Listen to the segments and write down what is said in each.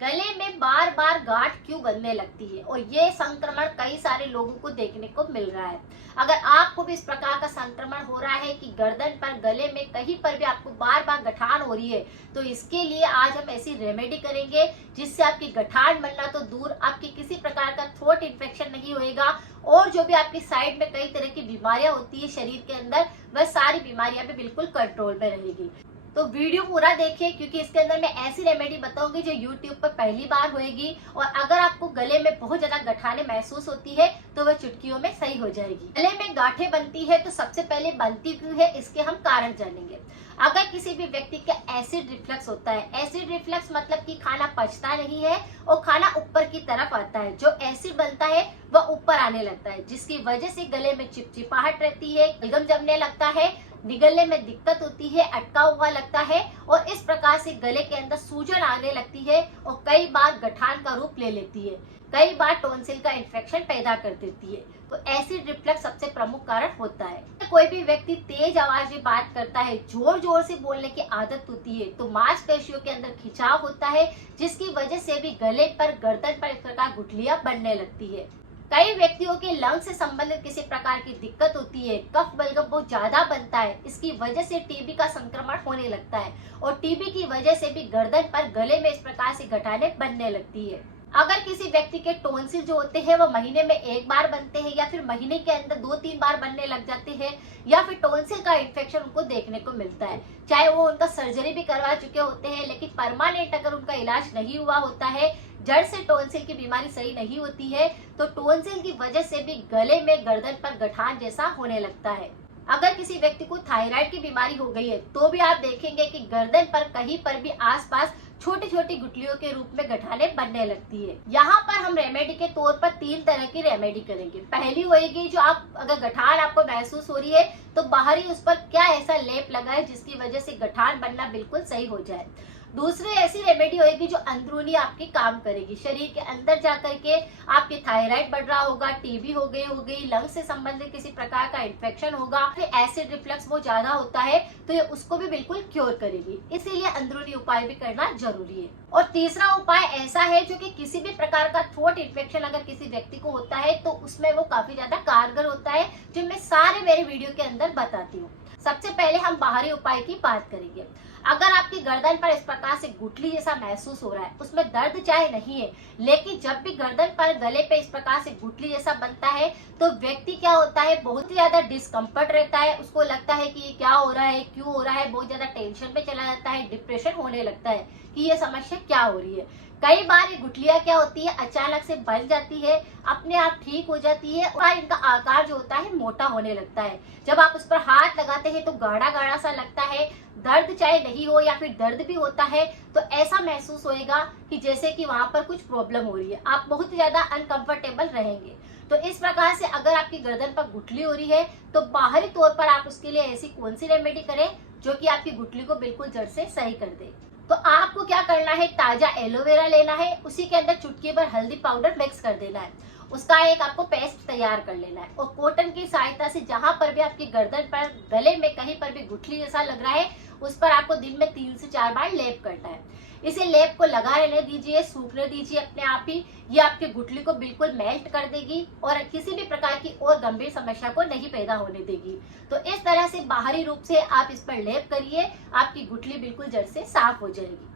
गले में बार बार गांठ क्यों बनने लगती है और ये संक्रमण कई सारे लोगों को देखने को मिल रहा है। अगर आपको भी इस प्रकार का संक्रमण हो रहा है कि गर्दन पर गले में कहीं पर भी आपको बार बार गठान हो रही है, तो इसके लिए आज हम ऐसी रेमेडी करेंगे जिससे आपकी गठान बनना तो दूर, आपकी किसी प्रकार का थ्रोट इन्फेक्शन नहीं होएगा और जो भी आपकी साइड में कई तरह की बीमारियां होती है शरीर के अंदर, वह सारी बीमारियां भी बिल्कुल कंट्रोल में रहेगी। तो वीडियो पूरा देखिए क्योंकि इसके अंदर मैं ऐसी रेमेडी बताऊंगी जो YouTube पर पहली बार होएगी और अगर आपको गले में बहुत ज्यादा गठाने महसूस होती है तो वह चुटकियों में सही हो जाएगी। गले में गांठें बनती है तो सबसे पहले बनती क्यों है इसके हम कारण जानेंगे। अगर किसी भी व्यक्ति का एसिड रिफ्लक्स होता है, एसिड रिफ्लक्स मतलब कि खाना पचता नहीं है और खाना ऊपर की तरफ आता है, जो एसिड बनता है वह ऊपर आने लगता है जिसकी वजह से गले में चिपचिपाहट रहती है, बलगम जमने लगता है, निगलने में दिक्कत होती है, अटका हुआ लगता है और इस प्रकार से गले के अंदर सूजन आने लगती है और कई बार गठान का रूप ले लेती है, कई बार टॉन्सिल का इन्फेक्शन पैदा कर देती है। तो एसिड रिफ्लक्स सबसे प्रमुख कारण होता है। कोई भी व्यक्ति तेज आवाज में बात करता है, जोर जोर से बोलने की आदत होती है तो मांसपेशियों के अंदर खिंचाव होता है जिसकी वजह से भी गले पर, गर्दन पर इस प्रकार गुठलियां बनने लगती है। कई व्यक्तियों के लंग से संबंधित किसी प्रकार की दिक्कत होती है, कफ बलगम बहुत ज्यादा बनता है, इसकी वजह से टीबी का संक्रमण होने लगता है और टीबी की वजह से भी गर्दन पर, गले में इस प्रकार से गठाने बनने लगती है। अगर किसी व्यक्ति के टॉन्सिल जो होते हैं वो महीने में एक बार बनते हैं या फिर महीने के अंदर 2-3 बार बनने लग जाते हैं या फिर टॉन्सिल का इन्फेक्शन उनको देखने को मिलता है, चाहे वो उनका सर्जरी भी करवा चुके होते हैं लेकिन परमानेंट अगर उनका इलाज नहीं हुआ होता है, जड़ से टॉन्सिल की बीमारी सही नहीं होती है तो टॉन्सिल की वजह से भी गले में, गर्दन पर गठान जैसा होने लगता है। अगर किसी व्यक्ति को थायराइड की बीमारी हो गई है तो भी आप देखेंगे कि गर्दन पर कहीं पर भी आसपास छोटी छोटी गुठलियों के रूप में गठाने बनने लगती है। यहाँ पर हम रेमेडी के तौर पर 3 तरह की रेमेडी करेंगे। पहली होगी जो आप अगर गठान आपको महसूस हो रही है तो बाहरी उस पर क्या ऐसा लेप लगाए जिसकी वजह से गठान बनना बिल्कुल सही हो जाए। दूसरी ऐसी रेमेडी होगी जो अंदरूनी आपकी काम करेगी, शरीर के अंदर जाकर के आपके थायराइड बढ़ रहा होगा, टीबी हो गई, लंग से संबंधित किसी प्रकार का इन्फेक्शन होगा, फिर एसिड रिफ्लक्स वो ज्यादा होता है तो ये उसको भी बिल्कुल क्योर करेगी। इसीलिए अंदरूनी उपाय भी करना जरूरी है। और तीसरा उपाय ऐसा है जो कि किसी भी प्रकार का थ्रोट इन्फेक्शन अगर किसी व्यक्ति को होता है तो उसमें वो काफी ज्यादा कारगर होता है, जो मैं सारे मेरे वीडियो के अंदर बताती हूँ। सबसे पहले हम बाहरी उपाय की बात करेंगे। अगर आपकी गर्दन पर इस प्रकार से गुठली जैसा महसूस हो रहा है, उसमें दर्द चाहे नहीं है लेकिन जब भी गर्दन पर, गले पे इस प्रकार से गुठली जैसा बनता है तो व्यक्ति क्या होता है, बहुत ही ज्यादा डिस्कम्फर्ट रहता है, उसको लगता है कि ये क्या हो रहा है, क्यों हो रहा है, बहुत ज्यादा टेंशन में चला जाता है, डिप्रेशन होने लगता है कि ये समस्या क्या हो रही है। कई बार ये गुठलियां क्या होती है, अचानक से बन जाती है, अपने आप ठीक हो जाती है और इनका आकार जो होता है मोटा होने लगता है। जब आप उस पर हाथ लगाते हैं तो गाढ़ा गाढ़ा सा लगता है, दर्द चाहे नहीं हो या फिर दर्द भी होता है तो ऐसा महसूस होएगा कि जैसे कि वहां पर कुछ प्रॉब्लम हो रही है, आप बहुत ज्यादा अनकंफर्टेबल रहेंगे। तो इस प्रकार से अगर आपकी गर्दन पर गुठली हो रही है तो बाहरी तौर पर आप उसके लिए ऐसी कौन सी रेमेडी करें जो कि आपकी गुठली को बिल्कुल जड़ से सही कर दे। तो आपको क्या करना है, ताजा एलोवेरा लेना है, उसी के अंदर चुटकी भर हल्दी पाउडर मिक्स कर देना है, उसका एक आपको पेस्ट तैयार कर लेना है और कॉटन की सहायता से जहां पर भी आपकी गर्दन पर, गले में कहीं पर भी गुठली जैसा लग रहा है उस पर आपको दिन में 3 से 4 बार लेप करना है। इसे लेप को लगा रहने दीजिए, सूखने दीजिए अपने आप ही, ये आपकी गुठली को बिल्कुल मेल्ट कर देगी और किसी भी प्रकार की और गंभीर समस्या को नहीं पैदा होने देगी। तो इस तरह से बाहरी रूप से आप इस पर लेप करिए, आपकी गुठली बिल्कुल जड़ से साफ हो जाएगी।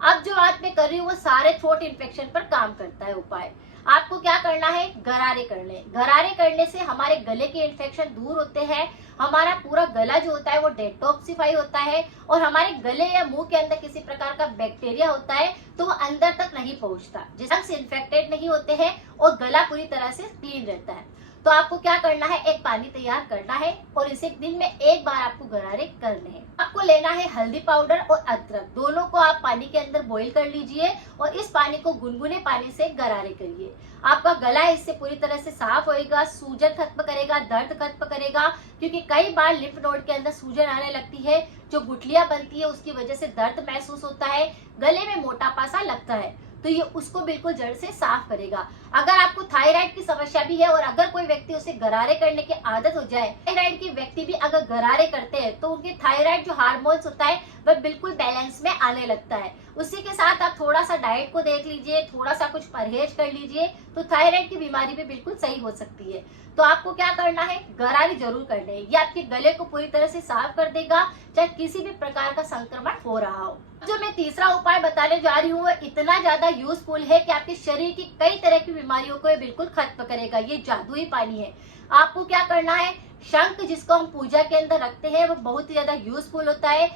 अब जो बात मैं कर रही हूँ वो सारे थ्रोट इन्फेक्शन पर काम करता है उपाय। आपको क्या करना है, गरारे करने। गरारे करने से हमारे गले के इन्फेक्शन दूर होते हैं, हमारा पूरा गला जो होता है वो डेटॉक्सिफाई होता है और हमारे गले या मुंह के अंदर किसी प्रकार का बैक्टीरिया होता है तो वो अंदर तक नहीं पहुंचता, जिससे इन्फेक्टेड नहीं होते हैं और गला पूरी तरह से क्लीन रहता है। तो आपको क्या करना है, एक पानी तैयार करना है और इसे दिन में एक बार आपको गरारे करने हैं। आपको लेना है हल्दी पाउडर और अदरक, दोनों को आप पानी के अंदर बॉईल कर लीजिए और इस पानी को गुनगुने पानी से गरारे करिए। आपका गला इससे पूरी तरह से साफ होएगा, सूजन खत्म करेगा, दर्द खत्म करेगा, क्योंकि कई बार लिम्फ नोड के अंदर सूजन आने लगती है, जो गुठलियां बनती है उसकी वजह से दर्द महसूस होता है, गले में मोटापा सा लगता है, तो ये उसको बिल्कुल जड़ से साफ करेगा। अगर आपको थायराइड की समस्या भी है और अगर कोई व्यक्ति उसे गरारे करने की आदत हो जाए, थायराइड के व्यक्ति भी अगर गरारे करते हैं तो उनके थायराइड जो हार्मोन्स होता है वह बिल्कुल बैलेंस में आने लगता है। उसी के साथ आप थोड़ा सा डाइट को देख लीजिए, थोड़ा सा कुछ परहेज कर लीजिए, तो थायराइड की बीमारी भी बिल्कुल सही हो सकती है। तो आपको क्या करना है, गरारी जरूर करनी है। ये आपके गले को पूरी तरह से साफ कर देगा, चाहे किसी भी प्रकार का संक्रमण हो रहा हो। जो मैं तीसरा उपाय बताने जा रही हूँ वो इतना ज्यादा यूजफुल है कि आपके शरीर की कई तरह की बीमारियों को ये बिल्कुल खत्म करेगा। ये जादुई पानी है। आपको क्या करना है, शंख जिसको हम पूजा के अंदर रखते हैं वो बहुत ही ज्यादा यूजफुल होता है।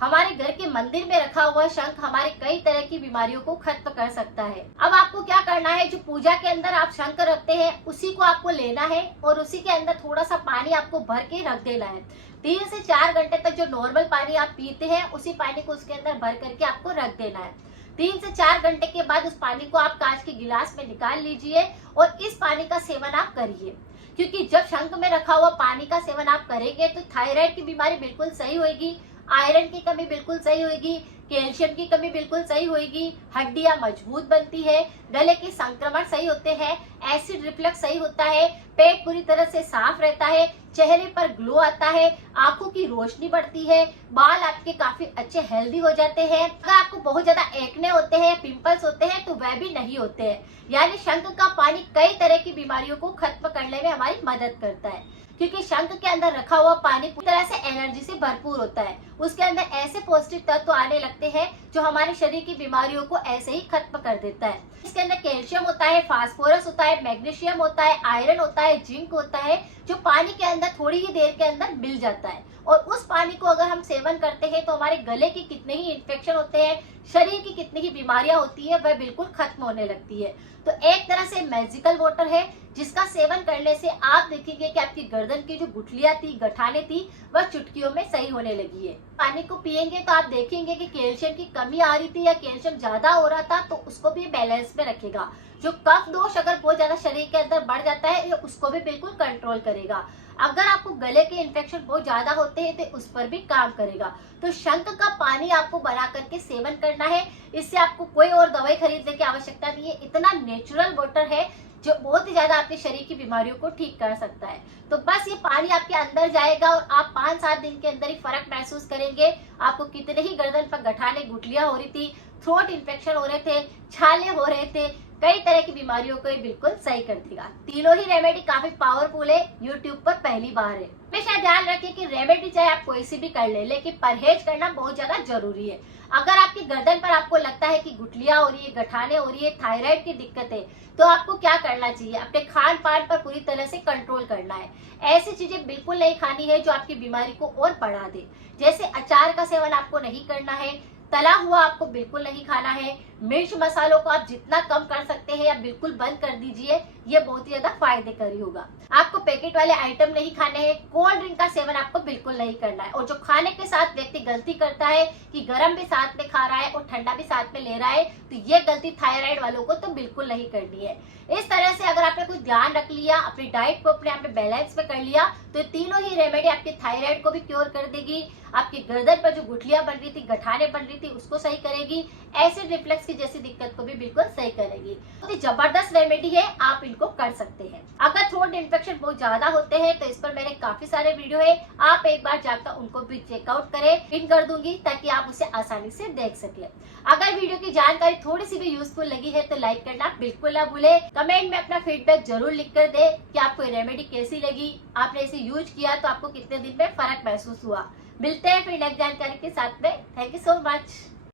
हमारे घर के मंदिर में रखा हुआ शंख हमारे कई तरह की बीमारियों को खत्म कर सकता है। अब आपको क्या करना है, जो पूजा के अंदर आप शंख रखते हैं उसी को आपको लेना है और उसी के अंदर थोड़ा सा पानी आपको भर के रख देना है। 3 से 4 घंटे तक जो नॉर्मल पानी आप पीते हैं उसी पानी को उसके अंदर भर करके आपको रख देना है। 3 से 4 घंटे के बाद उस पानी को आप कांच के गिलास में निकाल लीजिए और इस पानी का सेवन आप करिए। क्योंकि जब शंख में रखा हुआ पानी का सेवन आप करेंगे तो थायराइड की बीमारी बिल्कुल सही होगी, आयरन की कमी बिल्कुल सही होगी, कैल्शियम की कमी बिल्कुल सही होगी, हड्डियां मजबूत बनती है, गले के संक्रमण सही होते हैं, एसिड रिफ्लक्स सही होता है, पेट पूरी तरह से साफ रहता है, चेहरे पर ग्लो आता है, आंखों की रोशनी बढ़ती है, बाल आपके काफी अच्छे हेल्दी हो जाते हैं। अगर आपको बहुत ज्यादा एक्ने होते हैं, पिंपल्स होते हैं तो वह भी नहीं होते हैं। यानी शंख का पानी कई तरह की बीमारियों को खत्म करने में हमारी मदद करता है। क्योंकि शंख के अंदर रखा हुआ पानी पूरी तरह से एनर्जी से भरपूर होता है। उसके अंदर ऐसे पौष्टिक तत्व आने लगते हैं जो हमारे शरीर की बीमारियों को ऐसे ही खत्म कर देता है। इसके अंदर कैल्शियम होता है, फास्फोरस होता है, मैग्नीशियम होता है, आयरन होता है, जिंक होता है, जो पानी के अंदर थोड़ी ही देर के अंदर मिल जाता है। और उस पानी को अगर हम सेवन करते हैं तो हमारे गले के कितने ही इन्फेक्शन होते हैं, शरीर की कितनी ही बीमारियां होती है, वह बिल्कुल खत्म होने लगती है। तो एक तरह से मैजिकल वाटर है जिसका सेवन करने से आप देखेंगे कि आपकी गर्दन की जो गुठलियां थी, गठाने थी, वह चुटकियों में सही होने लगी है। पानी को पिएंगे तो आप देखेंगे कि कैल्शियम की कमी आ रही थी या कैल्शियम ज्यादा हो रहा था तो उसको भी बैलेंस में रखेगा। जो कफ दोष अगर बहुत ज्यादा शरीर के अंदर बढ़ जाता है ये उसको भी बिल्कुल कंट्रोल करेगा। अगर आपको गले के इन्फेक्शन बहुत ज्यादा होते हैं तो उस पर भी काम करेगा। तो शंख का पानी आपको बना करके सेवन करना है। इससे आपको कोई और दवाई खरीदने की आवश्यकता नहीं है। इतना नेचुरल वाटर है जो बहुत ही ज्यादा आपके शरीर की बीमारियों को ठीक कर सकता है। तो बस ये पानी आपके अंदर जाएगा और आप 5-7 दिन के अंदर ही फर्क महसूस करेंगे। आपको कितने ही गर्दन पर गठाने, गुठलियां हो रही थी, थ्रोट इन्फेक्शन हो रहे थे, छाले हो रहे थे, कई तरह की बीमारियों को ये बिल्कुल सही कर देगा। तीनों ही रेमेडी काफी पावरफुल है, यूट्यूब पर पहली बार है। हमेशा ध्यान रखिए कि रेमेडी चाहे आप कोई सी भी कर ले, लेकिन परहेज करना बहुत ज्यादा जरूरी है। अगर आपकी गर्दन पर आपको लगता है कि गुठलियां हो रही है, गठाने हो रही है, थायराइड की दिक्कत है, तो आपको क्या करना चाहिए, अपने खान पान पर पूरी तरह से कंट्रोल करना है। ऐसी चीजें बिल्कुल नहीं खानी है जो आपकी बीमारी को और बढ़ा दे। जैसे अचार का सेवन आपको नहीं करना है, तला हुआ आपको बिल्कुल नहीं खाना है, मिर्च मसालों को आप जितना कम कर सकते हैं या बिल्कुल बंद कर दीजिए, ये बहुत ही ज्यादा फायदेकारी होगा। आपको पैकेट वाले आइटम नहीं खाने हैं, कोल्ड ड्रिंक का सेवन आपको बिल्कुल नहीं करना है। और जो खाने के साथ व्यक्ति गलती करता है कि गर्म भी साथ में खा रहा है और ठंडा भी साथ में ले रहा है, तो ये गलती थायराइड वालों को तो बिल्कुल नहीं करनी है। इस तरह से अगर आपने कुछ ध्यान रख लिया, अपनी डाइट को अपने आप में बैलेंस में कर लिया, तो तीनों ही रेमेडी आपके थायराइड को भी क्योर कर देगी, आपकी गर्दन पर जो गुठलियां बन रही थी, गठाने बन रही थी, उसको सही करेगी, एसिड रिफ्लक्स की जैसी दिक्कत को भी बिल्कुल सही करेगी। बहुत ही जबरदस्त रेमेडी है, आप इनको कर सकते हैं। अगर थ्रोट इन्फेक्शन बहुत ज्यादा होते हैं तो इस पर मेरे काफी सारे वीडियो है, आप एक बार जाकर उनको भी चेकआउट करें, पिन कर दूंगी ताकि आप उसे आसानी से देख सके। अगर वीडियो की जानकारी थोड़ी सी भी यूजफुल लगी है तो लाइक करना बिल्कुल ना भूले। कमेंट में अपना फीडबैक जरूर लिख कर दे कि आपको रेमेडी कैसी लगी, आपने इसे यूज किया तो आपको कितने दिन में फर्क महसूस हुआ। मिलते हैं फिर नेक्स्ट जानकारी के साथ में। Thank you so much.